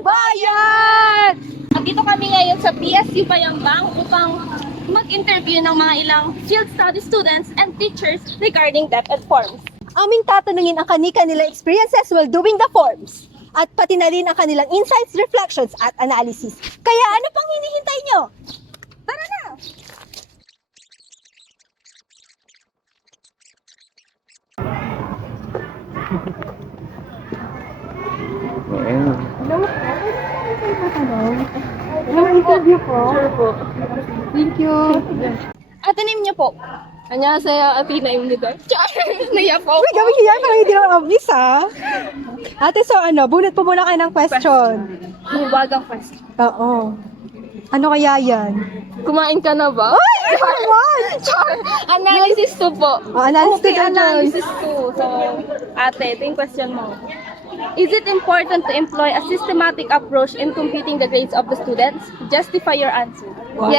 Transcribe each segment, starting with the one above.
bayan! At dito kami ngayon sa BSU Bayambang upang mag-interview ng mga ilang field study students and teachers regarding DepEd forms. Aming tatanungin ang kani-kanila experiences while doing the forms. At pati na rin ang kanilang insights, reflections at analysis. Kaya ano pang hinihintay nyo? Tara na! Hello po. Interview po. Sure po. Thank you. Ate, name niyo po. Annyeonghaseyo, Athena Imnida. Naiya po. Uy, gawin niya parang hindi naman obvious ha. Ate, so bunot po muna kayo ng question. Mabagang question. Oo. Ano kaya yan? Kumain ka na ba? Ay! What? Analysis 2 po. Analysis Okay, to analysis 2. So, ate, ito yung question mo. Is it important to employ a systematic approach in computing the grades of the students? Justify your answer. What?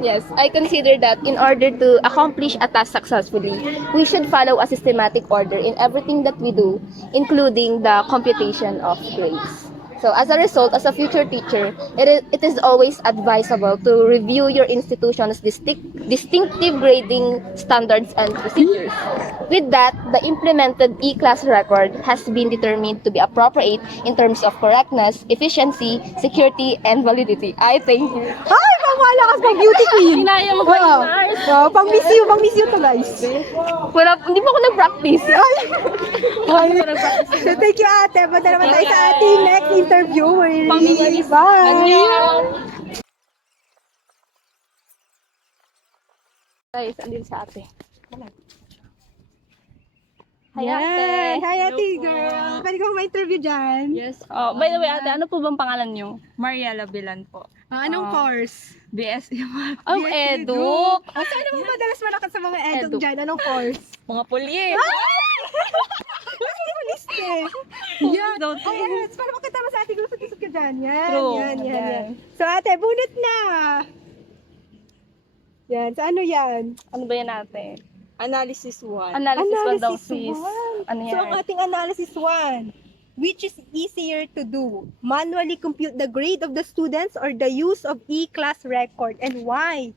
Yes, I consider that in order to accomplish a task successfully, we should follow a systematic order in everything that we do, including the computation of grades. So as a result, as a future teacher, it is always advisable to review your institution's distinctive grading standards and procedures. With that, the implemented e-class record has been determined to be appropriate in terms of correctness, efficiency, security, and validity. I thank you. Ay, pang-malakas pang beauty queen. Hinaya mo ba yung Mars? Pang-miss you to guys. Hindi pa ako nag-practice. Ay, so thank you ate. Punta naman tayo sa ating next interview. Pang-miss. Bye! Guys, andin sa ate. Hi, Yan. ate. Hi ate girl. Pwede ko ma-interview dyan? Yes. Oh, by the way, ate, ano po bang pangalan niyo? Mariela Bilan po. Anong course? BSED. Oh, BSED. eduk. Saan naman madalas malakas sa mga eduk Eduk. dyan? Anong course? Mga pulye. Liste. Yan. Yes. Para makita mo sa ating gusto ka dyan. Yan. True. Yan. So ate, bunot na. Yan. So ano yan? Ano ba yan, ate? Analysis 1. Analysis 1 daw, Analysis sis. one. Ano So ang yan? ating analysis 1, which is easier to do? Manually compute the grade of the students or the use of e-class record, and why?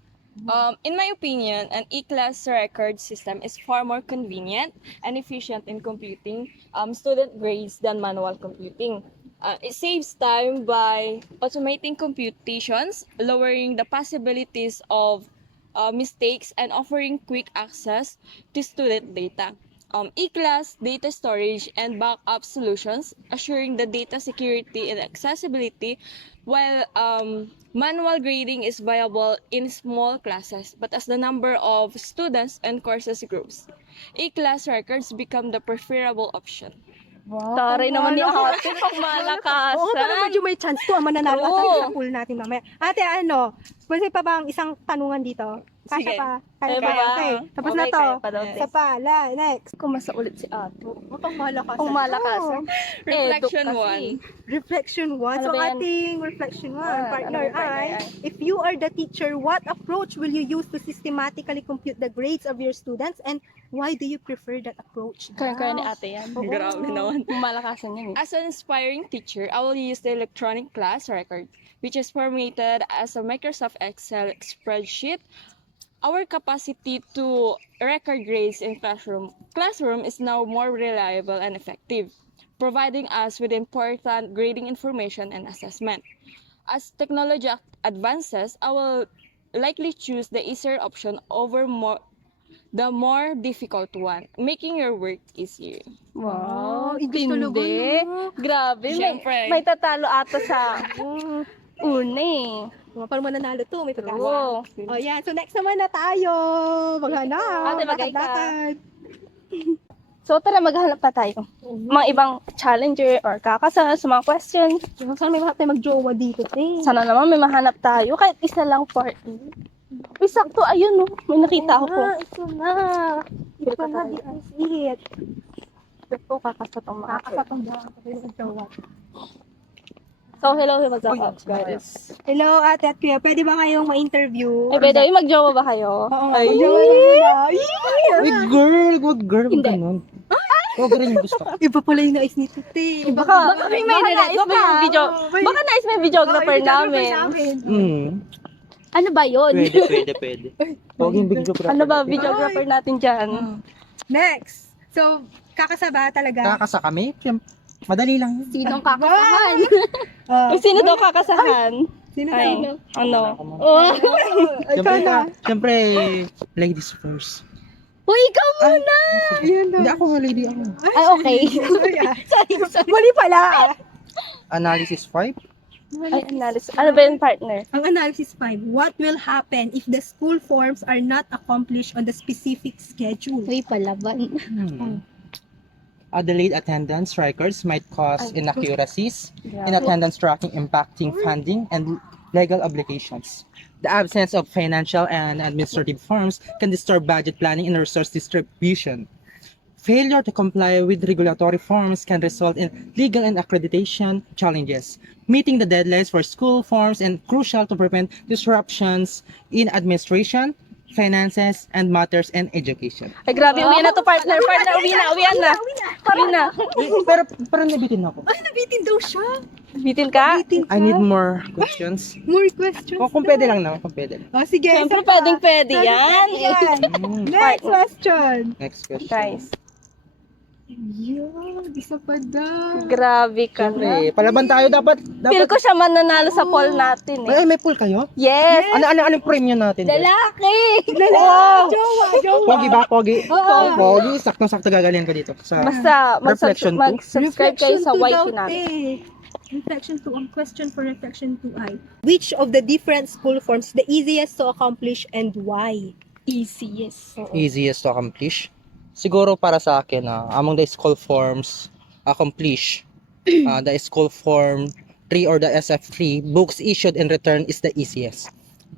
In my opinion, an e-class record system is far more convenient and efficient in computing student grades than manual computing. It saves time by automating computations, lowering the possibilities of mistakes, and offering quick access to student data. E-class data storage and backup solutions, assuring the data security and accessibility, while manual grading is viable in small classes, but as the number of students and courses grows, e-class records become the preferable option. Wow, Taray naman ni pang-malakas. ate, pang malakasan. Oo, para medyo may chance to. Mananalo Oo. sa pool natin mamaya. Ate, pwede pa bang isang tanungan dito? Kasya Sige. pa. Kaya Kaya ba? pa. Okay. Tapos na Okay, to. kaya pa daw, Isa pa. Next. Kumasa ulit si ate. Pang malakas. Pang malakasan. Reflection Eduk kasi. 1. Reflection 1. Ano So, ba yan? ating reflection 1, Ano partner ba yung partner ay, ay? if you are the teacher, what approach will you use to systematically compute the grades of your students, and why do you prefer that approach? Kaya ni ate yan. Oo. Grabe naman. Pang malakasan yan eh. As an aspiring teacher, I will use the electronic class record, which is formatted as a Microsoft Excel spreadsheet. Our capacity to record grades in classroom is now more reliable and effective, providing us with important grading information and assessment. As technology advances, I will likely choose the easier option over the more difficult one, making your work easier. Wow, English talaga, tindi. no? Grabe, Siyempre. may tatalo ata sa una eh. Parang mananalo to, may pagkasa. True. Oh, yan. So, next naman na tayo. Maghanap. Ate, magay ka. Lakad-lakad. So tara, maghanap pa tayo. Mga ibang challenger or kakasa sa mga questions. Sana may tayo mag-jowa dito, te. Sana naman may mahanap tayo. Kahit isa lang party. Uy, sakto, ayun no. May nakita ako. Ito na. Ito na, this is it. Ito, kakasa tong mga. Kakasatong dyan. Mag-jowa. So, hello, what's up, guys? Hello, ate at kuya. Pwede ba kayong ma-interview? Ay, by the way, magjowa ba kayo? Oo, mag-jowa na muna. Uy, girl! Wag girl, wag Hindi. ganun. Huwag rin yung gusto. Iba pala yung nais ni Tute. Baka nais mo yung video. Baka nais mo yung videographer namin. Ano ba yun? Pwede. Huwag yung bigyo. Ano ba videographer natin dyan? Next. So, kakasaba talaga. Kakasa kami? Madali lang. Sinong kakasahan? Sino daw kakasahan? Sino Ay, daw? ano? Siyempre, ladies first. Uy, ikaw muna! Hindi ako nga lady ako. Ay, okay. Mali pala. Analysis 5? Ay, analysis. Ano ba yung partner? Ang analysis 5, what will happen if the school forms are not accomplished on the specific schedule? Uy, palaban. Delayed attendance records might cause inaccuracies in attendance tracking, impacting funding and legal obligations. The absence of financial and administrative forms can disturb budget planning and resource distribution. Failure to comply with regulatory forms can result in legal and accreditation challenges. Meeting the deadlines for school forms is crucial to prevent disruptions in administration, finances, and matters in education. Ay, grabe. Uwi na to, partner. Partner, uwi na. Pero nabitin ako. Ay, nabitin daw siya. Bitin ka? Nabitin I need more questions. more questions. Kung pwede lang naman, kung pwede. Oh, sige. Siyempre, isa pa. pwede yan. Next question. Next question. Guys, Yan, isa pa daw. grabe ka na. Siyempre, palaban tayo dapat. Feel ko siya mananalo sa poll natin eh. Ay, may pool kayo? Yes! Anong premium natin? Lalaki! Jowa. Pogi ba? Pogi? Oo. Pogi. Saktong-sakto gagaling ko dito. Sa Basta Reflection two? mag-subscribe kayo sa YT Reflection 2 daw, natin. Reflection 2, ang question for reflection 2 which of the different school forms the easiest to accomplish and why? Easiest. easiest to accomplish. Siguro para sa akin, among the school forms accomplish, the school form 3 or the SF3, books issued and returned is the easiest.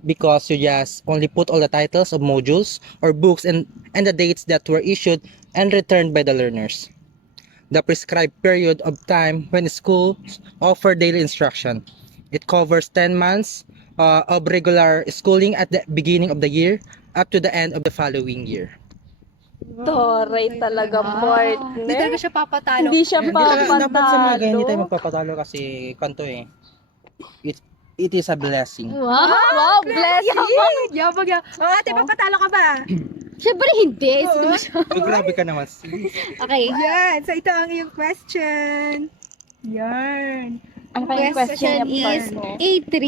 Because you just only put all the titles of modules or books and the dates that were issued and returned by the learners. The prescribed period of time when schools offer daily instruction. It covers 10 months of regular schooling at the beginning of the year up to the end of the following year. Toray talaga, Hindi talaga partner. siya papatalo. Hindi siya Dapat sa mga ganyan hindi tayo papatalo. magpapatalo kasi kanto eh. It is a blessing. Wow, blessing! Yabag. Oh, ate, papatalo ka ba? Siyempre hindi. Oh, grabe ka naman. Okay. Yan. So, ito ang iyong question. Yan. Ang kanyang question niya, is partner. A3.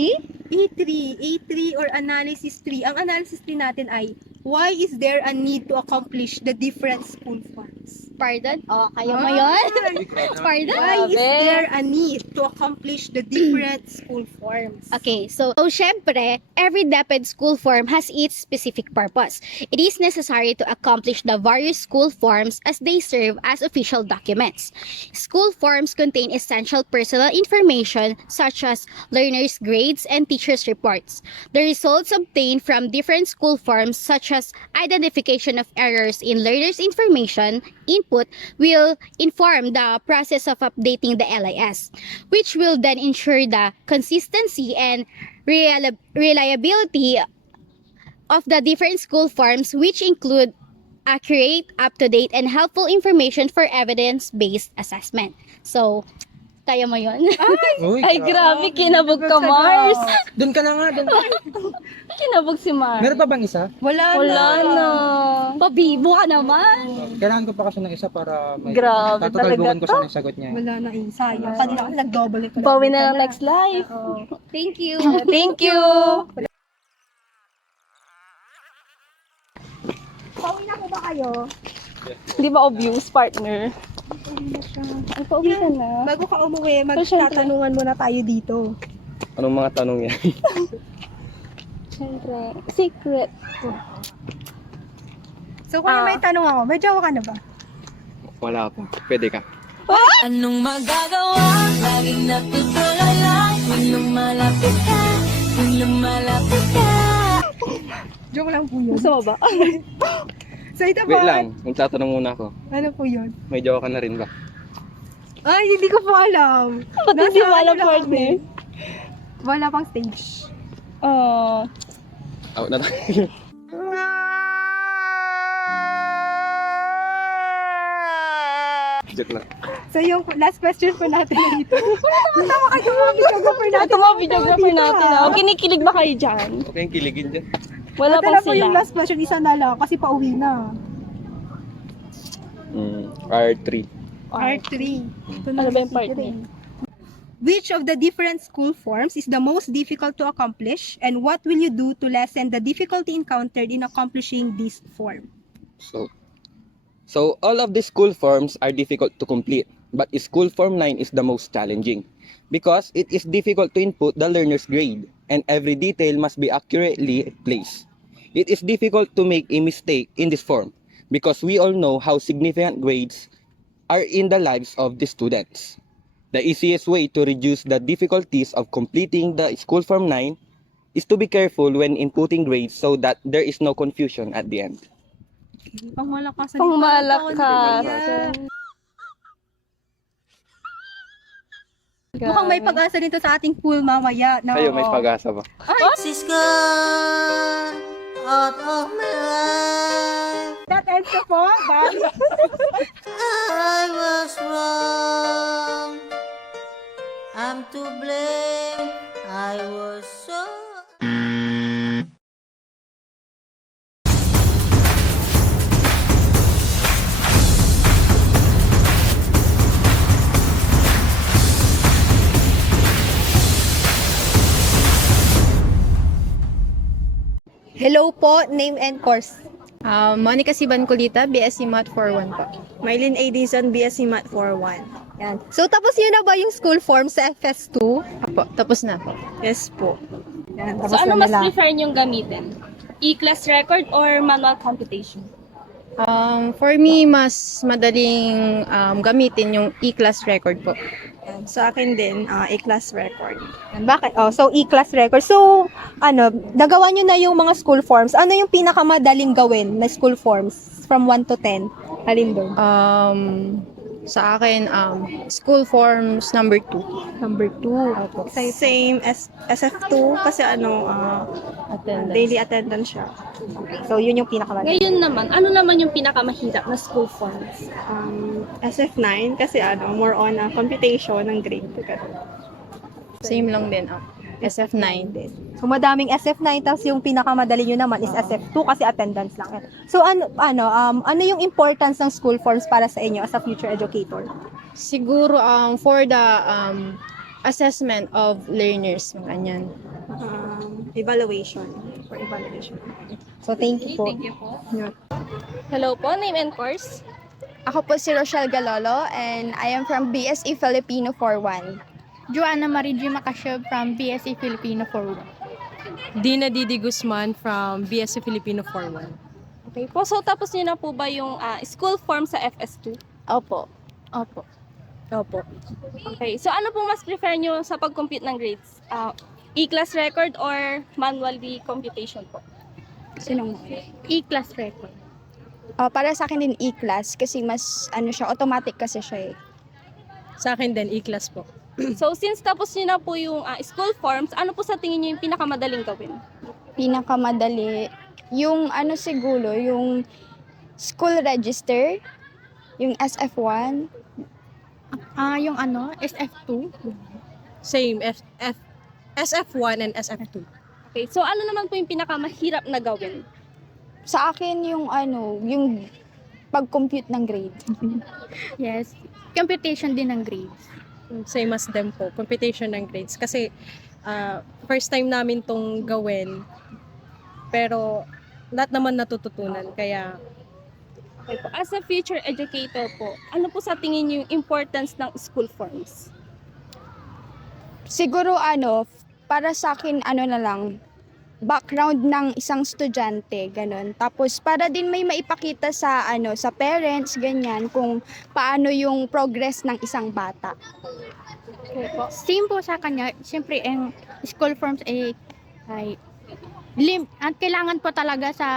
A3 or analysis 3. Ang analysis 3 natin ay, why is there a need to accomplish the different school forms? Pardon? Oh, kaya mo yun? Pardon? Why is Grabe. there a need to accomplish the different school forms? Okay, so syempre, every DepEd school form has its specific purpose. It is necessary to accomplish the various school forms as they serve as official documents. School forms contain essential personal information such as learners' grades and teachers' reports. The results obtained from different school forms such as identification of errors in learners' information input will inform the process of updating the LIS, which will then ensure the consistency and reliability of the different school forms, which include accurate, up-to-date, and helpful information for evidence-based assessment. So, kaya mo yun? Ay, grabe, kinabog ka, Mars. Doon ka na nga. Kinabog si Mars. Meron pa bang isa? Wala na. Pabibo ka naman! Kailangan ko pa kasi ng isa para may Grabe tatatalbukan talaga ko sa sagot niya. Wala na yung sayang. Kanina kasi nag-double ito. Bawi na ng next life. Thank you! Thank you. Pauwi na po ba kayo? Di ba obvious, partner? Ay, pauwi ka na. Bago ka umuwi, magtatanungan muna tayo dito. Anong mga tanong yan? Siyempre, secret. So kung may tanong ako, may jowa ka na ba? Wala pa. Pwede ka. Anong magagawa? Laging natutulala kung lumalapit ka, kung lumalapit ka. Joke lang po yun. Gusto mo ba? So ito po, Wait lang. Magtatanong muna ako. ano po yun? May jowa ka na rin ba? Ay, hindi ko po alam. Ba't hindi mo Nasa alam, ano lang partner? kami. Wala pang stage. Oh. Out na tayo. Joke lang. So yung last question po natin dito. Tawa kayo mga videographer natin. Ito mga videographer Dito, natin. ah. Kinikilig ba kayo dyan? Okay yung kiligin dyan. Wala Ito pa na po sila. yung last question. Isa na lang kasi pauwi na. R3. Part 3. Ito Ano ba yung si part Tere. niya? Which of the different school forms is the most difficult to accomplish, and what will you do to lessen the difficulty encountered in accomplishing this form? So all of the school forms are difficult to complete, but school form 9 is the most challenging because it is difficult to input the learner's grade and every detail must be accurately placed. It is difficult to make a mistake in this form because we all know how significant grades are in the lives of the students. The easiest way to reduce the difficulties of completing the school form 9 is to be careful when inputting grades so that there is no confusion at the end. Pangmalakasan. Pangmalakasan. Mukhang may pag-asa dito sa ating pool mamaya. No? Kayo, may pag-asa ba? She's gone out of my life. That ends the po. Bye. I was wrong. I'm to blame. I was so. Hello po, name and course. Monica Siban Kulita, BSc Math 41 po. Mylene Edison, BSc Math 41. Yan. So tapos yun na ba yung school form sa FS2? Apo, tapos na po. Yes po. Yan, So ano mas prefer niyong gamitin? E-class record or manual computation? For me, mas madaling gamitin yung e-class record po. Sa akin din, A-class record. Bakit? Oh, so e-class record. So, nagawa nyo na yung mga school forms. Ano yung pinakamadaling gawin na school forms from 1 to 10? Alin doon? Sa akin, school forms number 2. Number 2. Same as SF2 kasi daily attendance siya. So, yun yung pinakamadaling. Ngayon naman, ano naman yung pinakamahirap na school forms? SF9 kasi more on computation ng grade. Same lang din. SF9. So, madaming SF9, tapos yung pinakamadali nyo naman is SF2 kasi attendance lang yan. So, ano yung importance ng school forms para sa inyo as a future educator? Siguro for the assessment of learners, ganyan. Evaluation. For evaluation. So, thank you po. Thank you po. Hello po, name and course? Ako po si Rochelle Galolo and I am from BSE Filipino 41. Joanna Marie G. Macasio from BSE Filipino 41. Dina Didi Guzman from BSC Filipino 41. Okay po, so tapos niyo na po ba yung school form sa FS2? Opo. Opo. Opo. Okay, so ano po mas prefer niyo sa pag-compute ng grades? E-class record or manually computation po? Sinong E-class record. para sa akin din E-class kasi mas siya, automatic kasi siya eh. Sa akin din, E-class po. So since tapos niyo na po yung school forms, ano po sa tingin niyo yung pinakamadaling gawin? Pinakamadali, yung siguro, yung school register, yung SF1. Yung SF2. Same, SF1 and SF2. Okay, so ano naman po yung pinakamahirap na gawin? Sa akin yung yung pag-compute ng grade. Yes. Computation din ng grades. Same as them po, computation ng grades. Kasi first time namin tong gawin, pero lahat naman natututunan. Kaya Okay po, as a future educator po, ano po sa tingin niyo yung importance ng school forms? Siguro para sa akin na lang, background ng isang estudyante, ganun. Tapos para din may maipakita sa sa parents, ganyan, kung paano yung progress ng isang bata. Okay po. Same po sa kanya. Siyempre, ang school forms ay at kailangan po talaga sa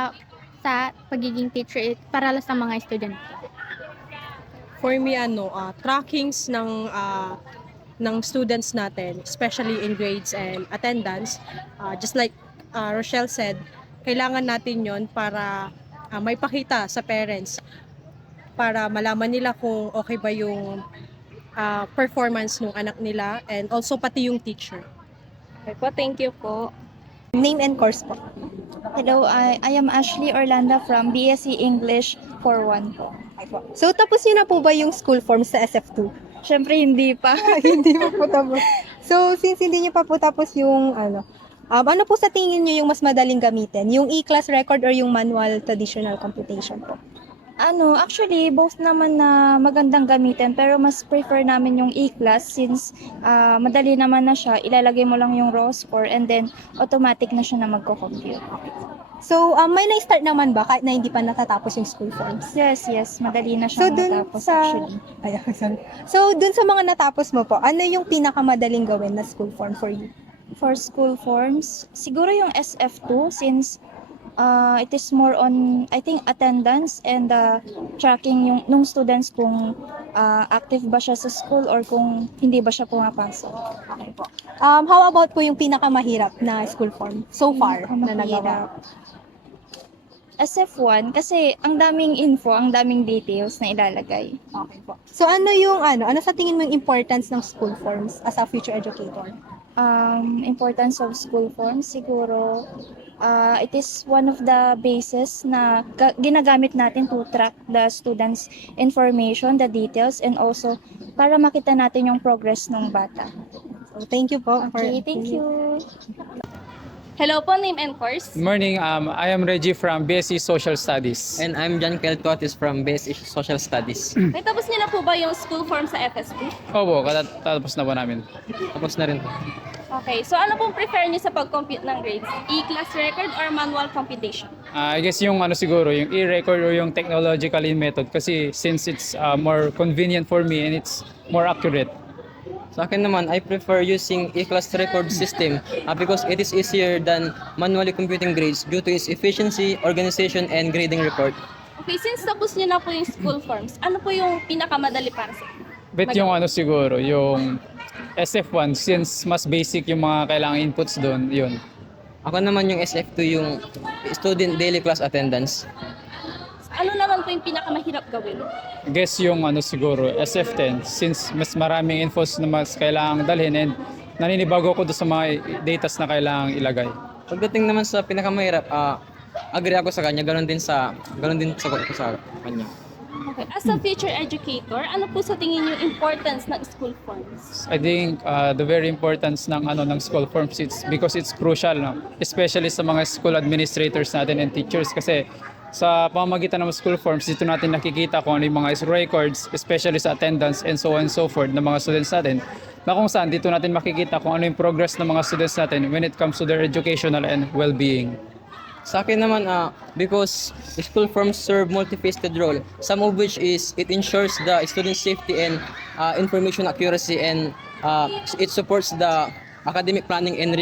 pagiging teacher para lang sa mga estudyante. for me, trackings ng students natin, especially in grades and attendance, just like Rochelle said, kailangan natin yon para maipakita sa parents para malaman nila kung okay ba yung performance ng anak nila and also pati yung teacher. Okay po, thank you po. Name and course po. Hello, I am Ashley Orlando from BSc English 41 po. So, tapos niyo na po ba yung school forms sa SF2? Syempre hindi pa. Hindi pa po tapos. So, since hindi niyo pa po tapos yung ano po sa tingin niyo yung mas madaling gamitin? Yung e-class record or yung manual traditional computation po? Actually, both naman na magandang gamitin pero mas prefer namin yung e-class since madali naman na siya. Ilalagay mo lang yung raw score and then automatic na siya na magko-compute. So, may na-start naman ba kahit na hindi pa natatapos yung school forms? Yes, madali na So, siya dun matapos sa... actually. Sorry. So, dun sa mga natapos mo po, ano yung pinakamadaling gawin na school form for you? For school forms, siguro yung SF2 since it is more on, I think, attendance and tracking yung nung students kung active ba siya sa school or kung hindi ba siya pumapasok. Okay po. How about po yung pinakamahirap na school form so far na nagawa? SF1 kasi ang daming info, ang daming details na ilalagay. Okay po. So, ano sa tingin mo yung importance ng school forms as a future educator? Importance of school forms, siguro, it is one of the bases na ginagamit natin to track the students' information, the details, and also para makita natin yung progress ng bata. So, thank you po. Okay, thank you. Hello po, name and course. Good morning. I am Reggie from BSE Social Studies. And I'm John Keltotis from BSE Social Studies. Ay, tapos niyo na po ba yung school form sa FSP? Opo, katatapos na po namin. Tapos na rin po. Okay, so ano pong prefer niyo sa pag-compute ng grades? E-class record or manual computation? I guess yung siguro, yung e-record or yung technologically method kasi since it's more convenient for me and it's more accurate. Sa akin naman, I prefer using e-class record system because it is easier than manually computing grades due to its efficiency, organization, and grading report. Okay, since tapos niyo na po yung school forms, ano po yung pinakamadali para sa inyo? But yung siguro, yung SF1 since mas basic yung mga kailangang inputs doon, yun. Ako naman yung SF2, yung student daily class attendance. Ano naman po yung pinakamahirap gawin? Guess yung siguro, SF10 since mas maraming infos na mas kailangang dalhin and naninibago ko doon sa mga datas na kailangang ilagay. Pagdating naman sa pinakamahirap, agree ako sa kanya, ganun din sagot ko sa kanya. Okay, as a future educator, ano po sa tingin niyo importance ng school forms? I think the very importance ng school forms it's because it's crucial, no? Especially sa mga school administrators natin and teachers kasi sa pamamagitan ng school forms dito natin nakikita kung ano yung mga records especially sa attendance and so on and so forth ng mga students natin na kung saan dito natin makikita kung ano yung progress ng mga students natin when it comes to their educational and well-being. Sa akin naman, because school forms serve multifaceted role, some of which is it ensures the student safety and information accuracy and it supports the academic planning and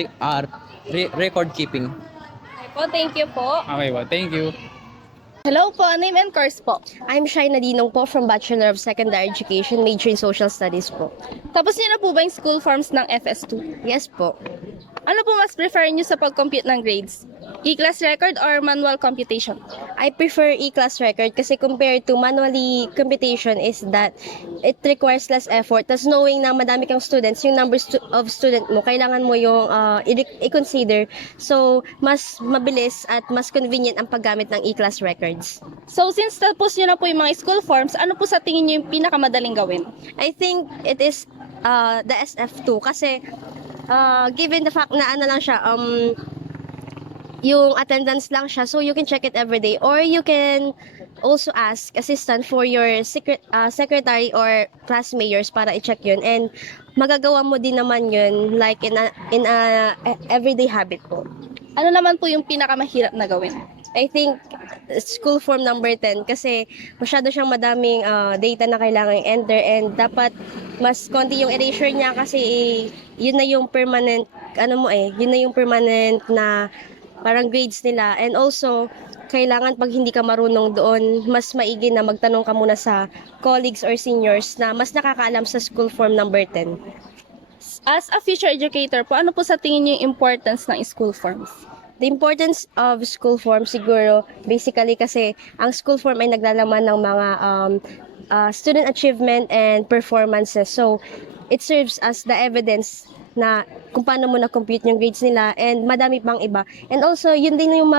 record keeping. Okay po, thank you po. Okay po, thank you. Hello po, name and course po. I'm Shaina Dinong po from Bachelor of Secondary Education, major in Social Studies po. Tapos niyo na po ba yung school forms ng FS2? Yes po. Ano po mas prefer niyo sa pag-compute ng grades? E-class record or manual computation? I prefer e-class record kasi compared to manually computation is that it requires less effort. Tapos knowing na madami kang students, yung numbers of student mo, kailangan mo yung i-consider. So, mas mabilis at mas convenient ang paggamit ng e-class records. So, since tapos niyo na po yung mga school forms, ano po sa tingin niyo yung pinakamadaling gawin? I think it is the SF2 kasi given the fact na lang siya, yung attendance lang siya, so you can check it every day or you can also ask assistant for your secretary or class mayors para i-check yun and magagawa mo din naman yun like in a everyday habit po. Ano naman po yung pinakamahirap na gawin? I think school form number 10 kasi masyado siyang madaming data na kailangan enter and dapat mas konti yung erasure niya kasi yun na yung permanent yun na yung permanent na parang grades nila and also kailangan pag hindi ka marunong doon mas maigi na magtanong ka muna sa colleagues or seniors na mas nakakaalam sa school form number 10. As a future educator po, ano po sa tingin niyo yung importance ng school forms? The importance of school form siguro, basically kasi ang school form ay naglalaman ng mga student achievement and performances. So, it serves as the evidence na kung paano mo na-compute yung grades nila and madami pang iba. And also, yun din yung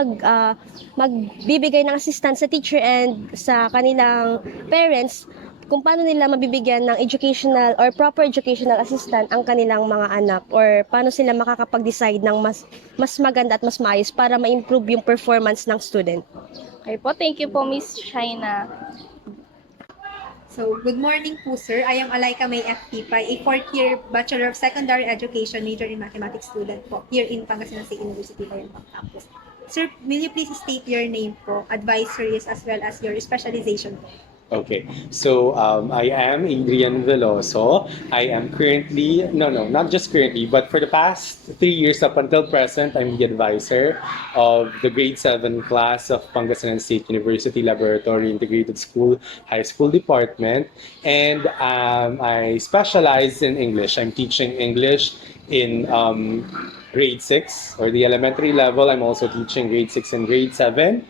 magbibigay ng assistance sa teacher and sa kanilang parents kung paano nila mabibigyan ng educational or proper educational assistant ang kanilang mga anak or paano sila makakapag-decide ng mas maganda at mas maayos para ma-improve yung performance ng student. Okay po, thank you po Miss Shaina. So, good morning po, sir. I am Alaika May F. Pipay, a fourth-year Bachelor of Secondary Education major in Mathematics student po here in Pangasinan State University, Bayambang Campus. Sir, will you please state your name po, advisories, as well as your specialization po? Okay, so I am Adrian Veloso. I am currently, not just currently, but for the past 3 years up until present, I'm the advisor of the grade 7 class of Pangasinan State University Laboratory Integrated School High School Department. And I specialize in English. I'm teaching English in grade 6 or the elementary level. I'm also teaching grade 6 and grade 7.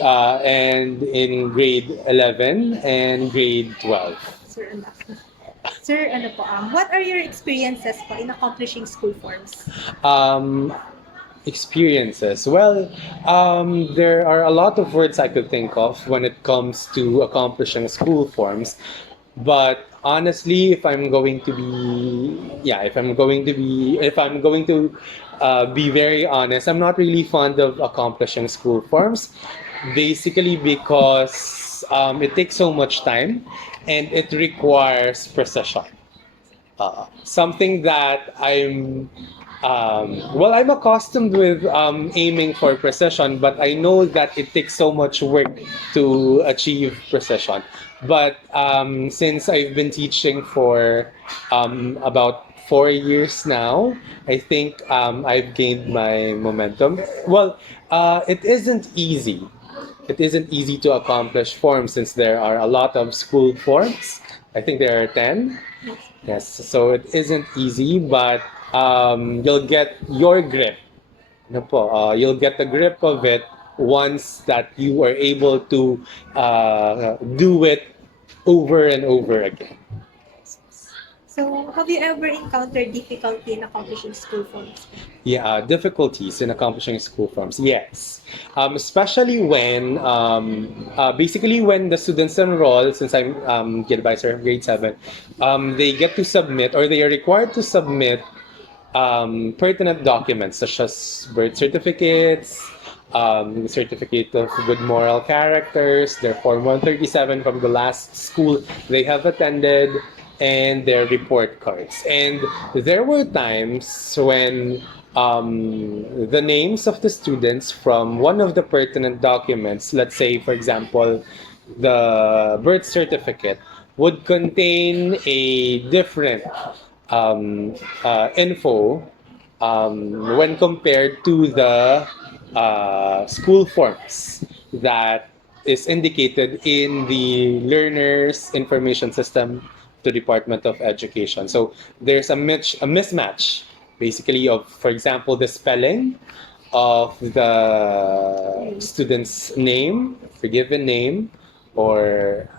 And in grade 11 and grade 12. Sir, what are your experiences po in accomplishing school forms? Experiences. Well, there are a lot of words I could think of when it comes to accomplishing school forms. But honestly, if I'm going to be very honest, I'm not really fond of accomplishing school forms. Basically because it takes so much time and it requires precision. Something that I'm accustomed with aiming for precision, but I know that it takes so much work to achieve precision. But since I've been teaching for about 4 years now, I think I've gained my momentum. Well, it isn't easy. It isn't easy to accomplish forms since there are a lot of school forms. I think there are 10. Yes, so it isn't easy, but you'll get your grip. You'll get the grip of it once that you are able to do it over and over again. So, have you ever encountered difficulty in accomplishing school forms? Yeah, difficulties in accomplishing school forms. Yes, especially when basically when the students enroll. Since I'm the advisor of grade 7, they get to submit or they are required to submit pertinent documents such as birth certificates, certificate of good moral characters, their Form 137 from the last school they have attended, and their report cards. And there were times when the names of the students from one of the pertinent documents, let's say, for example, the birth certificate, would contain a different info when compared to the school forms that is indicated in the learner's information system to Department of Education. So there's a mismatch, basically, of, for example, the spelling of the student's name, forgiven name, or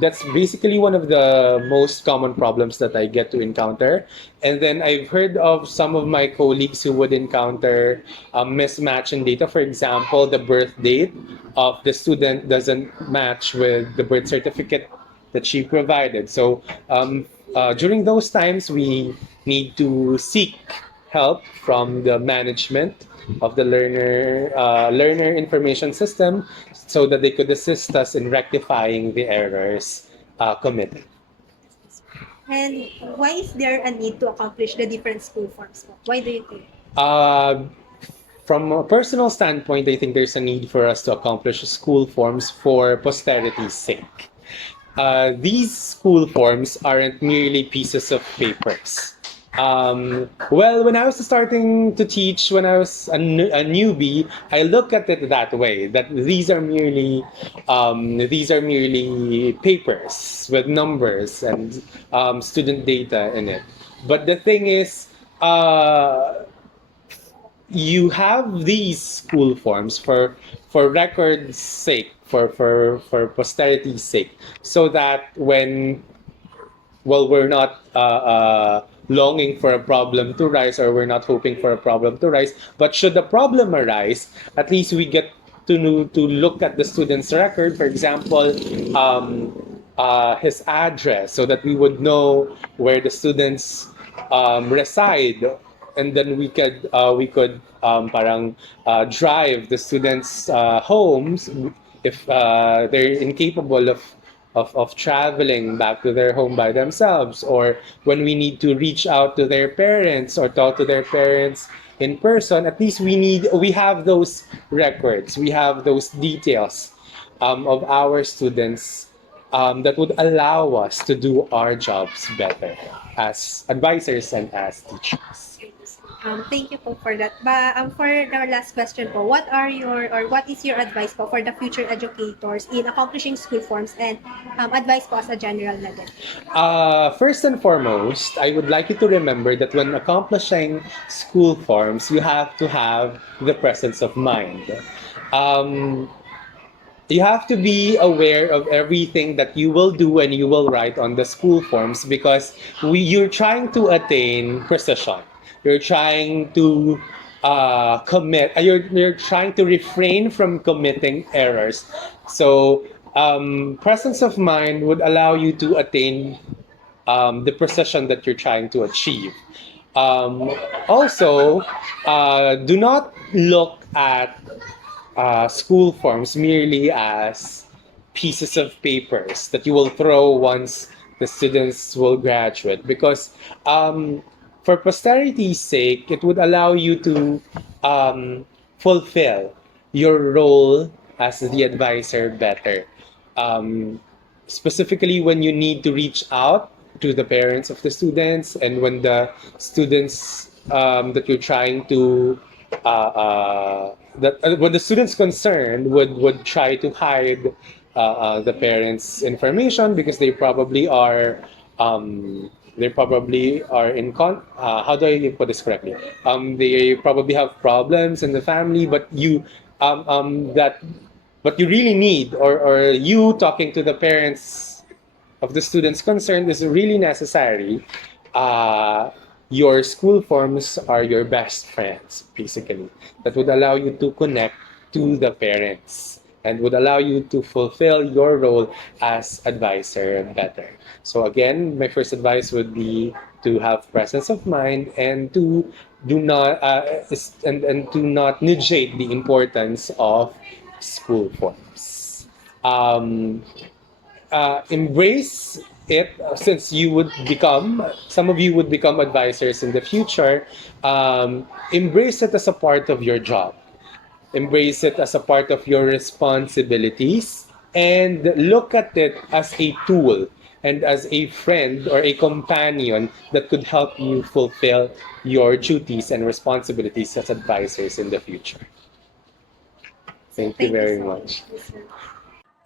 that's basically one of the most common problems that I get to encounter. And then I've heard of some of my colleagues who would encounter a mismatch in data. For example, the birth date of the student doesn't match with the birth certificate that she provided. So during those times, we need to seek help from the management of the learner information system so that they could assist us in rectifying the errors committed. And why is there a need to accomplish the different school forms? Why do you think? From a personal standpoint, I think there's a need for us to accomplish school forms for posterity's sake. These school forms aren't merely pieces of papers. Well, when I was starting to teach, when I was a newbie, I look at it that way, that these are merely papers with numbers and student data in it. But the thing is, you have these school forms for record's sake, for posterity's sake, so that when, well, we're not longing for a problem to rise, or we're not hoping for a problem to rise, but should the problem arise, at least we get to know, to look at the student's record, for example, his address, so that we would know where the students reside, and then we could parang drive the students' homes if they're incapable of traveling back to their home by themselves, or when we need to reach out to their parents or talk to their parents in person. At least we have those records, we have those details of our students, that would allow us to do our jobs better as advisors and as teachers. Thank you po for that. For our last question po, what is your advice po for the future educators in accomplishing school forms, and advice po as a general level? First and foremost, I would like you to remember that when accomplishing school forms, you have to have the presence of mind. You have to be aware of everything that you will do and you will write on the school forms, because you're trying to attain precision. You're trying to you're trying to refrain from committing errors. So presence of mind would allow you to attain the precision that you're trying to achieve. Also, do not look at school forms merely as pieces of papers that you will throw once the students will graduate, because for posterity's sake, it would allow you to fulfill your role as the advisor better. Specifically, when you need to reach out to the parents of the students, and when the students that you're trying to when the students concerned would try to hide the parents' information, because they probably are how do I put this correctly? They probably have problems in the family, but you really need, or you talking to the parents of the students concerned is really necessary. Your school forms are your best friends, basically, that would allow you to connect to the parents and would allow you to fulfill your role as advisor better. So again, my first advice would be to have presence of mind, and to do not and to not negate the importance of school forms. Embrace it, since some of you would become advisors in the future. Embrace it as a part of your job, embrace it as a part of your responsibilities, and look at it as a tool and as a friend or a companion that could help you fulfill your duties and responsibilities as advisors in the future. Thank you very much.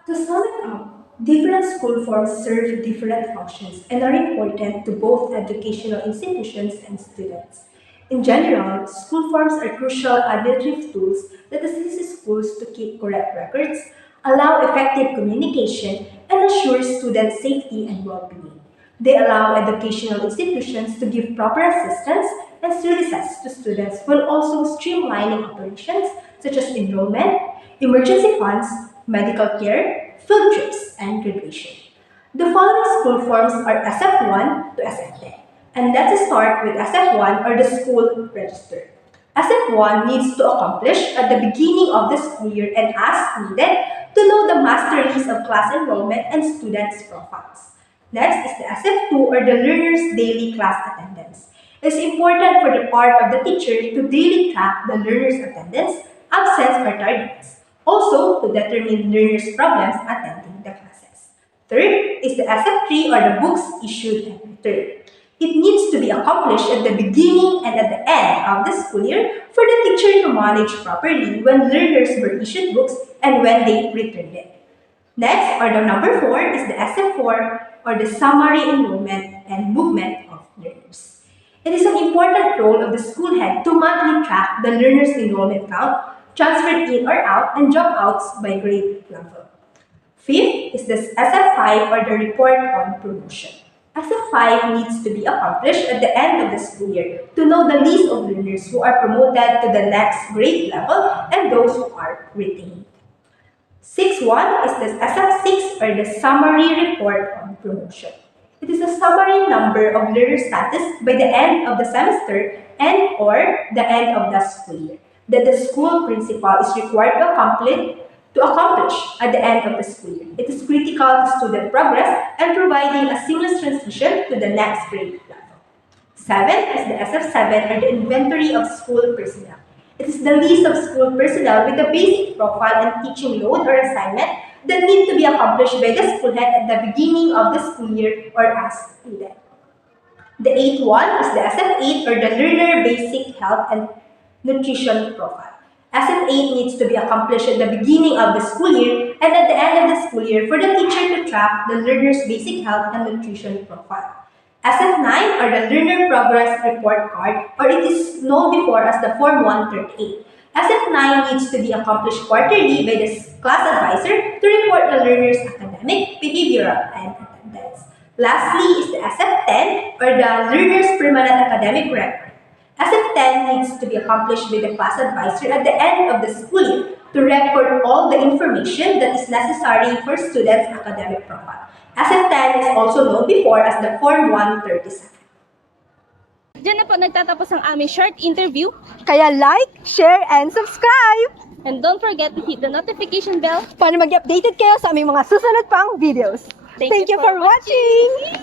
To sum it up, different school forms serve different functions and are important to both educational institutions and students. In general, school forms are crucial administrative tools that assist schools to keep correct records, allow effective communication, and assure student safety and well-being. They allow educational institutions to give proper assistance and services to students while also streamlining operations such as enrollment, emergency funds, medical care, field trips, and graduation. The following school forms are SF1 to SF10. And let's start with SF1, or the school register. SF1 needs to accomplish at the beginning of the school year and as needed to know the master list of class enrollment and students' profiles. Next is the SF2, or the learner's daily class attendance. It's important for the part of the teacher to daily track the learner's attendance, absence, or tardiness. Also, to determine learners' problems attending the classes. Third is the SF3, or the books issued and returned. It needs to be accomplished at the beginning and at the end of the school year for the teacher to manage properly when learners were issued books and when they returned it. Next, or the number 4, is the SF4, or the summary enrollment and movement of learners. It is an important role of the school head to monthly track the learner's enrollment count, transferred in or out, and dropouts by grade level. Fifth is the SF5 or the report on promotion. SF5 needs to be accomplished at the end of the school year to know the list of learners who are promoted to the next grade level and those who are retained. 6.1 is the SF6 or the summary report on promotion. It is a summary number of learner status by the end of the semester and or the end of the school year that the school principal is required to accomplish at the end of the school year. It is critical to student progress and providing a seamless transition to the next grade level. 7 is the SF7 or the inventory of school personnel. It is the list of school personnel with the basic profile and teaching load or assignment that need to be accomplished by the school head at the beginning of the school year or as needed. The 8.1 is the SF8 or the learner basic health and nutrition profile. SF8 needs to be accomplished at the beginning of the school year and at the end of the school year for the teacher to track the learner's basic health and nutrition profile. SF9 or the Learner Progress Report Card, or it is known before as the Form 138. SF9 needs to be accomplished quarterly by the class advisor to report the learner's academic, behavioral, and attendance. Lastly is the SF10 or the Learner's Permanent Academic Record. SF10 needs to be accomplished by the class advisor at the end of the school year to record all the information that is necessary for students' academic profile. SF10 is also known before as the Form 137. Diyan na po nagtatapos ang aming short interview. Kaya like, share, and subscribe! And don't forget to hit the notification bell Para mag-updated kayo sa aming mga susunod pang videos. Thank you for watching!